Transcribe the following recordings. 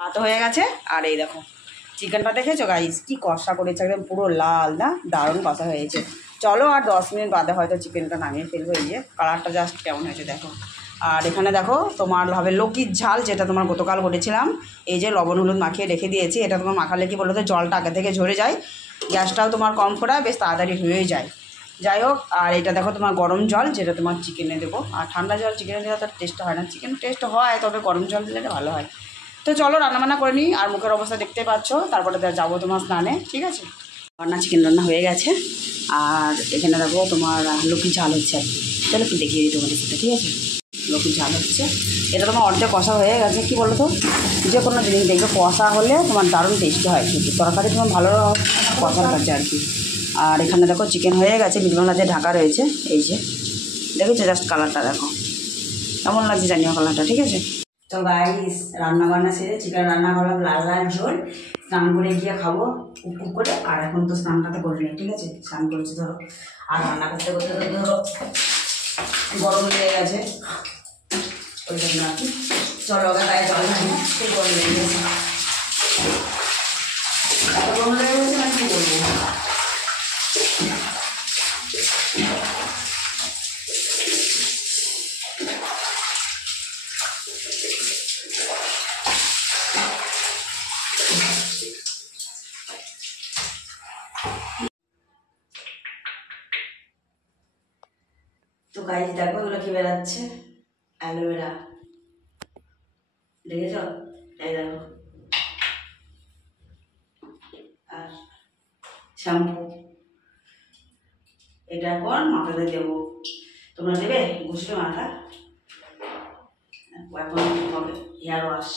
ভাত হয়ে গেছে। আর এই দেখো চিকেনটা দেখেছো গাইস, কি কষা করেছে, একদম পুরো লাল না, দারুণ কষা হয়েছে। চলো আর 10 মিনিট বাদে হয়তো চিকেনটা নামিয়ে ফেলবো। এই যে কালারটা জাস্ট কেমন হয়েছে দেখো। আর এখানে দেখো তোমার হবে লকির ঝাল, যেটা তোমার গতকাল করেছিলাম। এই যে লবণ হলুদ মাখিয়ে রেখে দিয়েছি। এটা তোমার মাখালে কি বলো তো, জলটা আগে থেকে ঝরে যায়, গ্যাসটাও তোমার কম করা, বেশ তাড়াতাড়ি হয়ে যায়। যাই হোক, আর এটা দেখো তোমার গরম জল, যেটা তোমার চিকেনে দেবো। আর ঠান্ডা জল চিকেনে দিলে তো টেস্ট হয় না, চিকেন টেস্ট হয় তবে গরম জল দিলে ভালো হয়। তো চলো রান্নাবান্না করে নিই। আর মুখের অবস্থা দেখতে পাচ্ছ, তারপরে যাবো তোমার স্নানে, ঠিক আছে। রান্না চিকেন রান্না হয়ে গেছে। আর এখানে দেখো তোমার লক্ষ্মী ঝাল হচ্ছে আর কি। তাহলে একটু দেখিয়ে দিই তোমাদের সাথে, ঠিক আছে। লক্ষ্মী ঝাল হচ্ছে, এটা তোমার অর্ধেক কষা হয়ে গেছে। কী বলো তো, যে কোনো জিনিস দেখবে কষা হলে তোমার দারুণ টেস্টি হয়, কিন্তু তরকারি তোমার ভালো কষার কাছে আর কি। আর এখানে দেখো চিকেন হয়ে গেছে, মিটমালা যে ঢাকা রয়েছে। এই যে দেখেছো, জাস্ট কালারটা দেখো কেমন লাগছে জানিও কালারটা, ঠিক আছে। তো গাইস রান্না বান্না সেরে চিকেন রান্না করলাম, লাল লাল ঝোল। স্নান করে গিয়ে খাবো উপ করে। আর এখন তো স্নানটাতে করে নিই, ঠিক আছে। স্নান করেছি ধরো, আর রান্না করতে করতে তো ধরো গরম লেগে গেছে, ওই জন্য আর কি। চলো গায়ে জল খাই, সেই গরম লেগে গেছে, এত গরম লেগে গেছে না, কি বলবো। তো গাইস দেখো এগুলো কি বেরাচ্ছে, অ্যালোভেরা, দেখেছ, এই দেখো। আর শ্যাম্পু, এটা এখন মাথাতে দেবো। তোমরা দেবে ঘুষলে মাথা, এখন হবে হেয়ার ওয়াশ।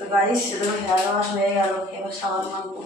তো গাইস সেগুলো হেয়ার ওয়াশ হয়ে গেল, এবার সাবান মাখবো।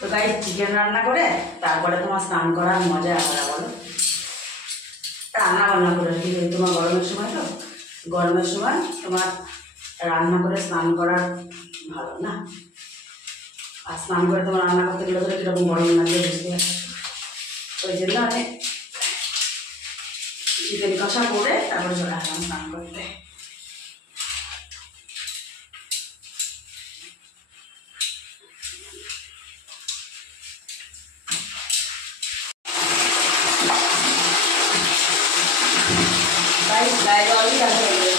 তো গাইস চিকেন রান্না করে তারপরে তোমার স্নান করার মজা আলাদা, বলো। রান্না বান্না করে কিন্তু তোমার গরমের সময়, তো গরমের সময় তোমার রান্না করে স্নান করা ভালো না। আর স্নান করে তোমার রান্না করতে গেলে ধরে কীরকম গরম লাগবে বুঝতে পারছো। ওই জন্য আমি চিকেন কষা করে তারপরে চলে আসলাম স্নান করতে। গায়ে জলই রাখতে হবে।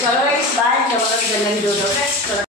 चलो गाइस बाय, चलो जनरल वीडियो